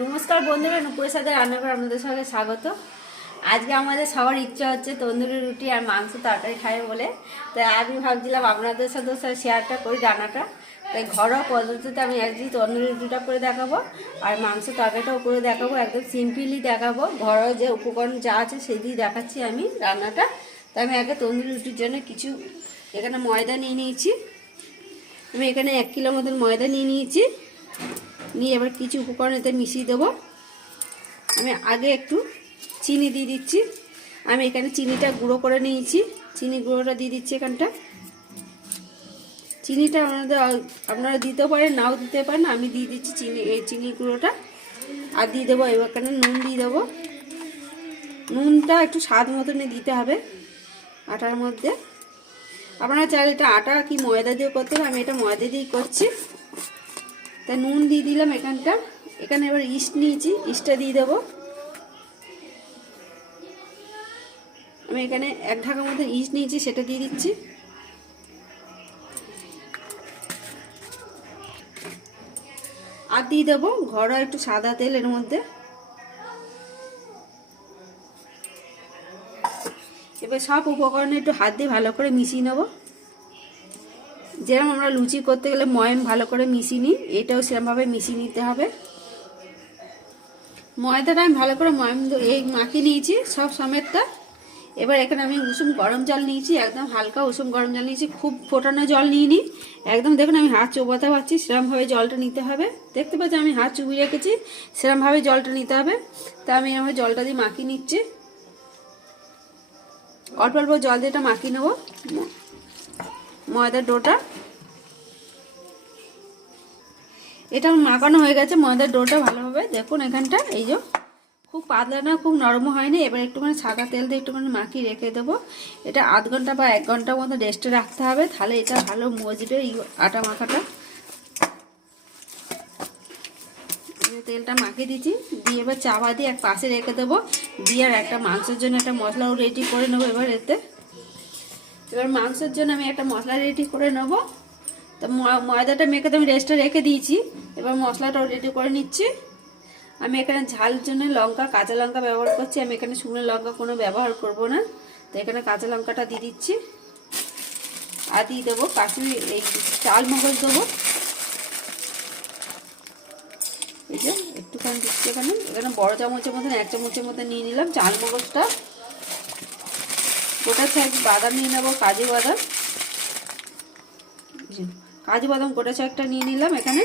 নমস্কার বন্ধুরা, নুপুরের সাথে রান্নাঘর আপনাদের সঙ্গে স্বাগত। আজকে আমাদের সবার ইচ্ছা হচ্ছে তন্দুরি রুটি আর মাংস তরকারি খাবে বলে। তাই আমি ভাবছিলাম আপনাদের সাথে শেয়ারটা করি রান্নাটা। তাই ঘরোয়া পদ্ধতিতে আমি একদিন তন্দুরি রুটিটা করে দেখাবো আর মাংস তরকারিটাও করে দেখাবো, একদম সিম্পলি দেখাবো। ঘরোয়া যে উপকরণ যা আছে সেই দিয়ে দেখাচ্ছি আমি রান্নাটা। তাই আমি আগে তন্দুরি রুটির জন্য কিছু এখানে ময়দা নিয়ে নিয়েছি। আমি এখানে এক কিলো মতন ময়দা নিয়ে নিয়েছি। নিয়ে এবার কিছু উপকরণ এতে মিশিয়ে দেবো। আমি আগে একটু চিনি দিয়ে দিচ্ছি। আমি এখানে চিনিটা গুঁড়ো করে নিয়েছি। চিনি গুঁড়োটা দিয়ে দিচ্ছি এখানটা। চিনিটা আপনাদের আপনারা দিতে পারেন, নাও দিতে পারেন। আমি দিয়ে দিচ্ছি চিনি, এই চিনি গুঁড়োটা। আর দিয়ে দেবো এখানে নুন দিয়ে দেবো। নুনটা একটু স্বাদ মতনই দিতে হবে আটার মধ্যে। আপনারা চাইলে এটা আটা কি ময়দা দিয়ে করতে হবে আমি এটা ময়দা দিয়েই করছি। তা নুন দিয়ে দিলাম এখানটা। এখানে এবার ইস্ট নিয়েছি, ইস্টটা দিয়ে দেবো। আমি এখানে এক ঢাকার মধ্যে ইস্ট নিয়েছি, সেটা দিয়ে দিচ্ছি। আর দিয়ে দেবো ঘরোয়া একটু সাদা তেল এর মধ্যে। এবার সব উপকরণে একটু হাত দিয়ে ভালো করে মিশিয়ে নেব। যেরকম আমরা লুচি করতে গেলে ময়ম ভালো করে মিশিয়ে নিই, এটাও সেরকমভাবে মিশিয়ে নিতে হবে। ময়দাটা আমি ভালো করে ময়ম এই মাখিয়ে নিয়েছি সব সমেতটা। এবার এখানে আমি উষুম গরম জল নিয়েছি, একদম হালকা উষুম গরম জল নিয়েছি, খুব ফোটানো জল নিয়ে নিই একদম দেখুন আমি হাত চোবাতে পারছি, সেরকমভাবে জলটা নিতে হবে। দেখতে পাচ্ছি আমি হাত চুবিয়ে রেখেছি, সেরকমভাবে জলটা নিতে হবে। তা আমি আমার জলটা দিয়ে মাখিয়ে নিচ্ছি। অল্প অল্প জল দিয়ে এটা মাখিয়ে নেব। ময়দার ডোটা। এটা মাখানো হয়ে গেছে, ময়দার ডোটা ভালোভাবে দেখুন এখানটা, এই যে খুব পাতলা না, খুব নরম হয়নি। এবার একটুখানি সাদা তেল দিয়ে একটুখানি মাখিয়ে রেখে দেবো। এটা আধ ঘণ্টা বা এক ঘণ্টার মতো রেস্টে রাখতে হবে, তাহলে এটা ভালো মজবে এই আটা মাখাটা। তেলটা মাখিয়ে দিচ্ছি, দিয়ে এবার চাপা দিয়ে এক পাশে রেখে দেবো। দিয়ে আর একটা মাংসের জন্য একটা মশলাও রেডি করে নেব এবার এতে। এবার মাংসের জন্য আমি একটা মশলা রেডি করে নেব। তো ময়দাটা মেখে তো আমি রেস্টে রেখে দিয়েছি। এবার মশলাটাও রেডি করে নিচ্ছি। আমি এখানে ঝালের জন্য লঙ্কা, কাঁচা লঙ্কা ব্যবহার করছি। আমি এখানে শুকনো লঙ্কা কোনো ব্যবহার করব না। তো এখানে কাঁচা লঙ্কাটা দিয়ে দিচ্ছি। আর দিয়ে দেবো কাশ্মীর এই চাল মগজ দেবো। এই যে একটুখানি দিচ্ছি এখানে। এখানে বড় চামচের মতন, এক চামচের মতো নিয়ে নিলাম চাল মগজটা। গোটা ছয়েক বাদাম নিয়ে নেব, কাজু বাদাম। কাজু বাদাম গোটা ছয়েকটা নিয়ে নিলাম এখানে।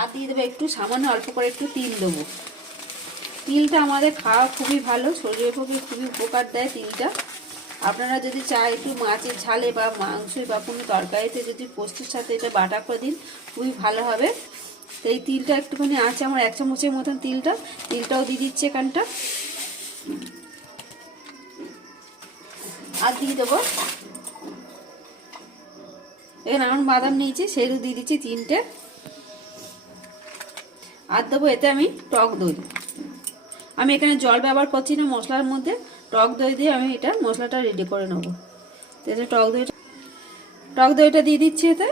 আর দিয়ে দেবো একটু সামান্য অল্প করে একটু তিল দেবো। তিলটা আমাদের খাওয়া খুবই ভালো, শরীরের পক্ষে খুবই উপকার দেয় তিলটা। আপনারা যদি চায় একটু মাছের ঝালে বা মাংসে বা কোনো তরকারিতে যদি পোস্তের সাথে এটা বাটা করে দিন, খুবই ভালো হবে। তো এই তিলটা একটুখানি আছে আমার এক চামচের মতন তিলটা, তিলটাও দিয়ে দিচ্ছে এখানটা। আর দিয়ে দেবো। এখানে আমার বাদাম নিয়েছি, সেরু দিয়ে দিচ্ছি তিনটে। আর দেবো এতে আমি টক দই। আমি এখানে জল ব্যবহার করছি না মশলার মধ্যে। টক দই দিয়ে আমি এটা মশলাটা রেডি করে নেব। এতে টক দইটা টক দইটা দিয়ে দিচ্ছি এতে।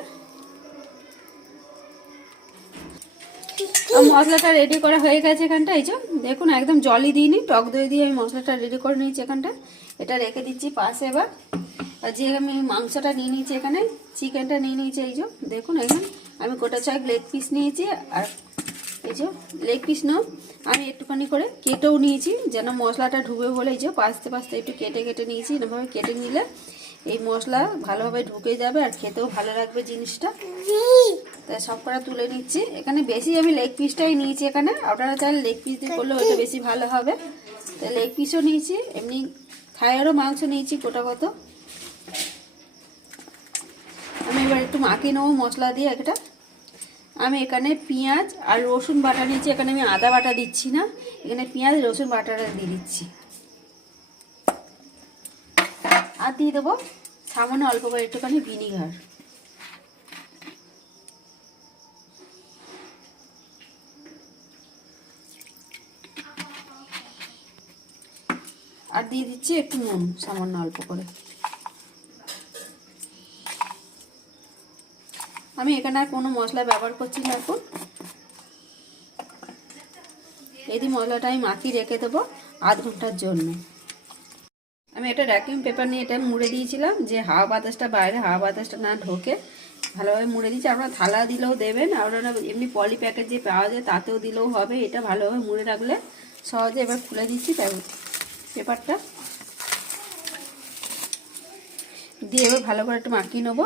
মশলাটা রেডি করা হয়ে গেছে এখানটা এই যে, দেখুন, একদম জলই দিইনি টক দই দিয়ে আমি মশলাটা রেডি করে নিয়েছি এখানটা। এটা রেখে দিচ্ছি পাশে এবার। আর যে আমি মাংসটা নিয়ে নিয়েছি এখানে, চিকেনটা নিয়ে নিয়েছি, এই যে, দেখুন এখানে। আমি গোটা ছয়েক লেগ পিস নিয়েছি, আর এই যে লেগ পিস নাও আমি একটুখানি করে কেটেও নিয়েছি, যেন মশলাটা ঢুকে বলে এই যে, পাশতে পাশতে একটু কেটে কেটে নিয়েছি, এরকমভাবে কেটে নিলে এই মশলা ভালোভাবে ঢুকে যাবে আর খেতেও ভালো লাগবে জিনিসটা। তাই সব করা তুলে নিচ্ছি। এখানে বেশি আমি লেগ পিসটাই নিয়েছি এখানে। আপনারা চাইলে লেগ পিস দিয়ে করলে ওইটা বেশি ভালো হবে। তাই লেগ পিসও নিয়েছি, এমনি থায়েরও মাংস নিয়েছি গোটা কত। আমি এবার একটু মাখিয়ে নেব মশলা দিয়ে একটা। আমি এখানে পেঁয়াজ আর রসুন বাটা নিয়েছি। এখানে আমি আদা বাটা দিচ্ছি না। এখানে পেঁয়াজ, রসুন বাটাটা দিয়ে দিচ্ছি। আর দিয়ে দেবো সামান্য অল্প করে একটুখানি ভিনিগার। দিয়ে দিচ্ছি, একটু নুন, সামান্য অল্প করে। আমি এখানে আর কোনো মশলা ব্যবহার করছি না এখন। এই মশলাটা আমি মাখিয়ে রেখে দেবো আধ ঘণ্টার জন্য। আমি একটা র্যাকিং পেপার নিয়ে এটা মুড়ে দিয়েছিলাম, যে হাওয়া বাতাসটা বাইরে, হাওয়া বাতাসটা না ঢোকে। ভালোভাবে মুড়ে দিয়েছি, আপনারা থালা দিলেও দেবেন আপনারা এমনি পলি প্যাকেট যে পাওয়া যায় তাতেও দিলেও হবে, এটা ভালোভাবে মুড়ে রাখলে সহজে এবার খুলে দিচ্ছি, তাই পেপারটা। দিয়ে এবার ভালো করে একটু মাখিয়ে নেব।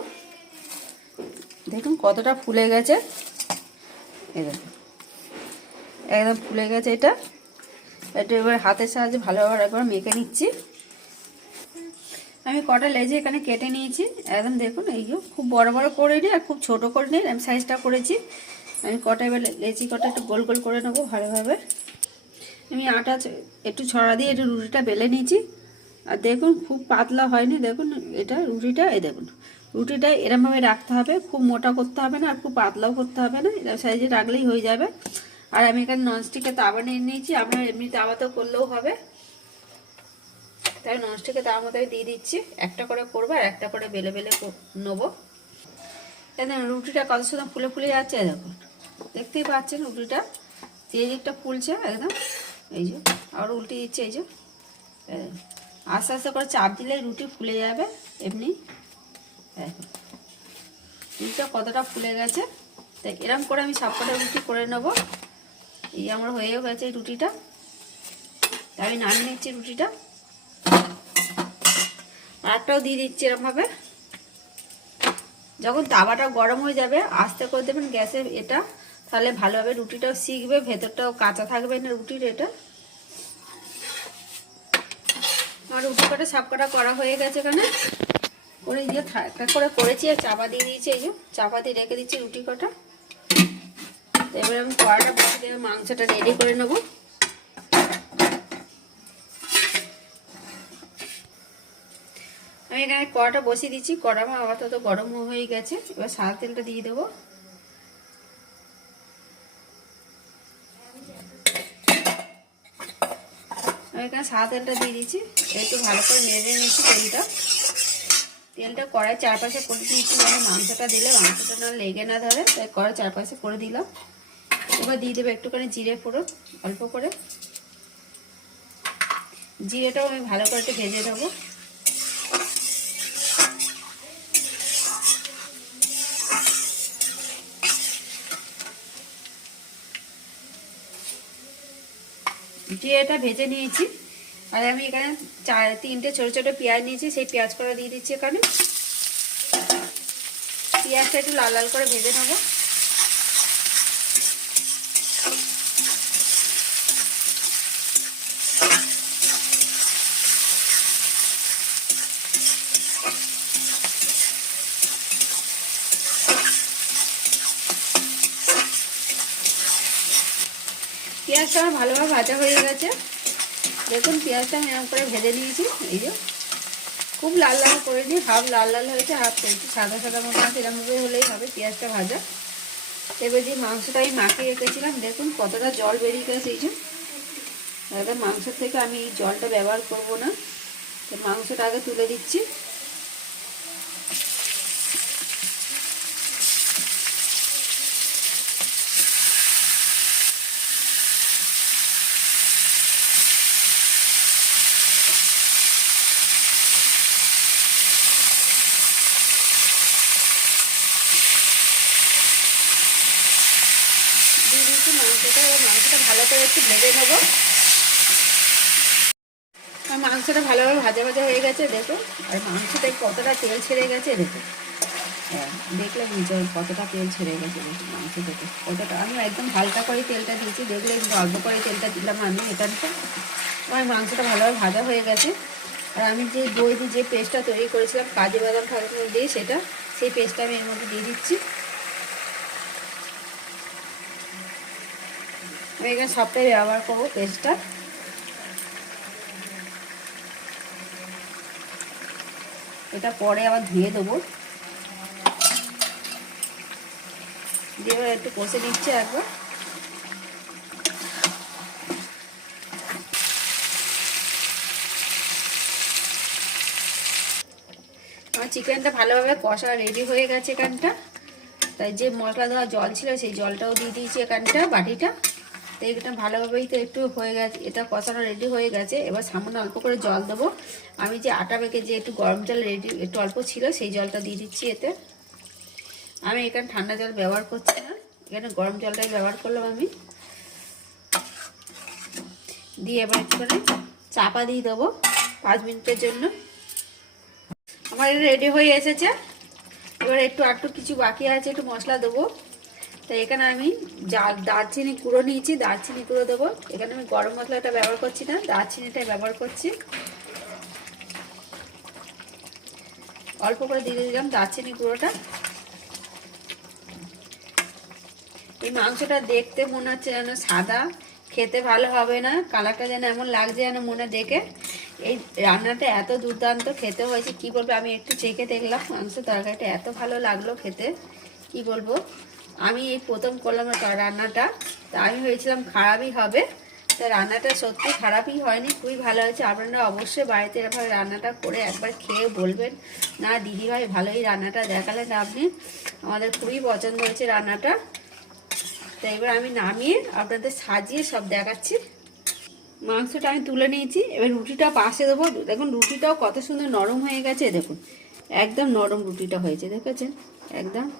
দেখুন কতটা ফুলে গেছে। একদম ফুলে গেছে এটা। এটা এবার হাতের সাহায্যে ভালোভাবে একবার মেখে নিচ্ছি। আমি কটা লেজে এখানে কেটে নিয়েছি। একদম দেখুন, এই খুব বড় বড় করে নিই আর খুব ছোট করে নিই। আমি সাইজটা করেছি। আমি কটা এবার লেচি কটা একটু গোল গোল করে নেব ভালোভাবে। আমি আটা একটু ছড়া দিয়ে একটু রুটিটা বেলে নিয়েছি। আর দেখুন, খুব পাতলা হয়নি। দেখুন, এটা রুটিটা এ দেখুন, রুটিটা এরমভাবে রাখতে হবে। খুব মোটা করতে হবে না, আর খুব পাতলাও করতে হবে না। এরকম সাইজে রাখলেই হয়ে যাবে। আর আমি এখানে ননস্টিকের তাওয়া নিয়ে নিয়েছি। আপনার এমনি তাওয়াতেও করলেও হবে। তাই ননস্টিকের তাওয়ার মধ্যে আমি দিয়ে দিচ্ছি। একটা করে করব আর একটা করে বেলে বেলে নেব। দেখুন রুটিটা কত সুন্দর ফুলে ফুলে যাচ্ছে, দেখুন। দেখতেই পাচ্ছেন রুটিটা। যে দিকটা ফুলছে, একদম। এই যে আর উল্টে দিচ্ছে, এই যে। আস্তে আস্তে করে চাপ দিলে রুটি ফুলে যাবে, এমনি। রুটিটা কতটা ফুলে গেছে তাই এরম করে আমি সবকটা রুটি করে নেব। এই আমার হয়েও গেছে এই রুটিটা। তাই আমি নামিয়ে নিচ্ছি রুটিটা। আর একটাও দিয়ে দিচ্ছি এরমভাবে। যখন তাওয়াটা গরম হয়ে যাবে, আস্তে করে দেবেন গ্যাসের এটা। তাহলে ভালোভাবে রুটিটাও শিখবে, ভেতরটাও কাঁচা থাকবে না রুটির এটা। আমার রুটি কটা সাপ কটা করা হয়ে গেছে এখানে। করে দিয়ে একটা করে করেছি আর চাপা দিয়ে দিয়েছি এই যে। চাপা দিয়ে রেখে দিচ্ছি রুটি কটা। এবারে আমি কড়াটা বসে দিয়ে মাংসটা রেডি করে নেব। আমি এখানে কড়াটা বসিয়ে দিচ্ছি। কড়া আমার আপাতত গরম হয়ে গেছে। এবার সাদা তেলটা দিয়ে দেবো। সাদা তেলটা দিয়ে দিচ্ছি একটু ভালো করে নেড়ে নিচ্ছি তেলটা। তেলটা কড়াই চারপাশে করে দিয়েছি মানে মাংসটা দিলে মাংসটা না লেগে না ধরে, তাই কড়াই চারপাশে করে দিলাম। এবার দিয়ে দেবো একটুখানি জিরে ফোড়ন, অল্প করে। জিরেটাও আমি ভালো করে একটু ভেজে দেবো জিরেটা ভেজে নিয়েছি। আর আমি এখানে চার, তিনটে ছোটো ছোটো পেঁয়াজ নিয়েছি, সেই পেঁয়াজ করা দিয়ে দিচ্ছি এখানে। পেঁয়াজটা একটু লাল লাল করে ভেজে নেব। পেঁয়াজটা আমার ভালোভাবে ভাজা হয়ে গেছে। দেখুন পেঁয়াজটা আমি করে ভেজে নিয়েছি, এই যে। খুব লাল লাল করে দিই হাফ লাল লাল হয়েছে হাফ একটু সাদা সাদা মতো আছে এরকমভাবে হলেই হবে পেঁয়াজটা ভাজা। এবার যে মাংসটা আমি মাখিয়ে রেখেছিলাম, দেখুন কতটা জল বেরিয়ে গেছে, এই যে। একদম মাংসের থেকে আমি জলটা ব্যবহার করব না। তো মাংসটা আগে তুলে দিচ্ছি দিয়ে দিচ্ছি মাংসটা, এবার মাংসটা ভালো করে একটু ভেজে নেব। মাংসটা ভালোভাবে ভাজা ভাজা হয়ে গেছে দেখো আর মাংসটায় কতটা তেল ছেড়ে গেছে দেখো হ্যাঁ দেখলে বুঝতে কতটা তেল ছেড়ে গেছে মাংস থেকে কতটা, আমি একদম হালকা করে তেলটা দিয়েছি, দেখলে একটু অল্প করে তেলটা দিলাম আমি এখানটা। আমার মাংসটা ভালোভাবে ভাজা হয়ে গেছে। আর আমি যে দই দিয়ে যে পেস্টটা তৈরি করেছিলাম, কাজু বাদাম ফাদাম দিয়ে সেটা, সেই পেস্টটা আমি এর মধ্যে দিয়ে দিচ্ছি। আমি এখানে সবটাই ব্যবহার করব পেস্টটা এটা পরে আবার ধুয়ে দেবো। দিয়ে একটু কষে নিচ্ছে একবার। আমার চিকেনটা ভালোভাবে কষা রেডি হয়ে গেছে এখানটা। তাই যে মশলা দেওয়া জল ছিল, সেই জলটাও দিয়ে দিয়েছি এখানটা, বাটিটা। তো এটা ভালোভাবেই তো একটু হয়ে গেছে, এটা কষানো রেডি হয়ে গেছে। এবার সামান্য অল্প করে জল দেবো। আমি যে আটা মেখে যে একটু গরম জল রেডি একটু অল্প ছিল, সেই জলটা দিয়ে দিচ্ছি এতে। আমি এখানে ঠান্ডা জল ব্যবহার করছি না, এখানে গরম জলটাই ব্যবহার করলাম আমি। দিয়ে এবার একটুখানি চাপা দিয়ে দেবো পাঁচ মিনিটের জন্য। আমার রেডি হয়ে এসেছে। এবার একটু একটু কিছু বাকি আছে, একটু মশলা দেবো। তাই এখানে আমি দারচিনি গুঁড়ো নিয়েছি, দারচিনি গুঁড়ো দেবো। এখানে আমি গরম মশলাটা ব্যবহার করছি না, দারচিনিটাই ব্যবহার করছি। অল্প করে দিয়ে দিলাম দারচিনি গুঁড়োটা এই মাংসটা দেখতে মনে হচ্ছে যেন সাদা, খেতে ভালো হবে না, কালারটা যেন এমন লাগছে যেন মনে দেখে। এই রান্নাটা এত দুর্দান্ত, খেতে হয়েছে, কি বলব? আমি একটু চেখে দেখলাম মাংস তরকারিটা এত ভালো লাগল খেতে, কি বলব? আমি এই প্রথম করলাম রান্নাটা। তা আমি ভেবেছিলাম খারাপই হবে। তা রান্নাটা সত্যি খারাপই হয়নি, খুবই ভালো হয়েছে। আপনারা অবশ্যই বাড়িতে এরকম রান্নাটা করে একবার খেয়ে বলবেন। না, দিদিভাই ভালোই রান্নাটা দেখালেন আপনি। আমাদের খুবই পছন্দ হয়েছে রান্নাটা। তো এবার আমি নামিয়ে আপনাদের সাজিয়ে সব দেখাচ্ছি। মাংসটা আমি তুলে নিয়েছি। এবার রুটিটা পাশে দেবো। দেখুন, রুটিটাও কত সুন্দর নরম হয়ে গেছে। দেখুন, একদম নরম রুটিটা হয়েছে। দেখেছেন? একদম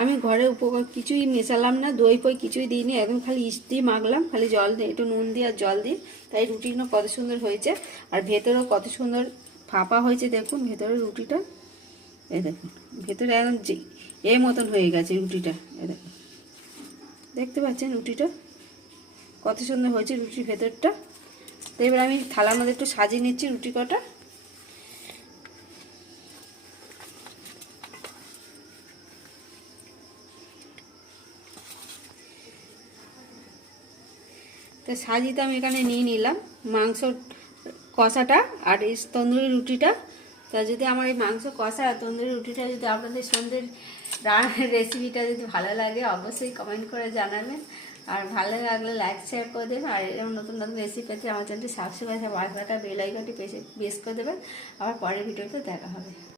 আমি ঘরে উপকার কিছুই মেশালাম না, দই ফই কিছুই দিইনি একদম খালি ইস্ট দিয়ে মাখলাম, খালি জল দিয়ে, একটু নুন দিয়ে আর জল দিয়ে তাই রুটিগুলো কত সুন্দর হয়েছে। আর ভেতরেও কত সুন্দর ফাঁপা হয়েছে, দেখুন ভেতরে রুটিটা। এই দেখুন, ভেতরে একদম এ মতন হয়ে গেছে রুটিটা, এই দেখুন। দেখতে পাচ্ছেন রুটিটা? কত সুন্দর হয়েছে রুটির ভেতরটা। তো এবার আমি থালার মধ্যে একটু সাজিয়ে নিচ্ছি রুটি কটা। তো সাজিয়ে তো আমি এখানে নিয়ে নিলাম। মাংস কষাটা আর এই তন্দুরি রুটিটা। তা যদি আমার এই মাংস কষা আর তন্দুরি রুটিটা যদি আপনাদের সন্ধ্যের রান্নার রেসিপিটা যদি ভালো লাগে, অবশ্যই কমেন্ট করে জানাবেন। আর ভালো লাগলে লাইক শেয়ার করে দেবেন। আর এরকম নতুন নতুন রেসিপি পেতে আমার চ্যানেলটি সাবস্ক্রাইব বারবারটা বেল আইকনটি পেছে বেস করে দেবেন। আবার পরের ভিডিওতে দেখা হবে।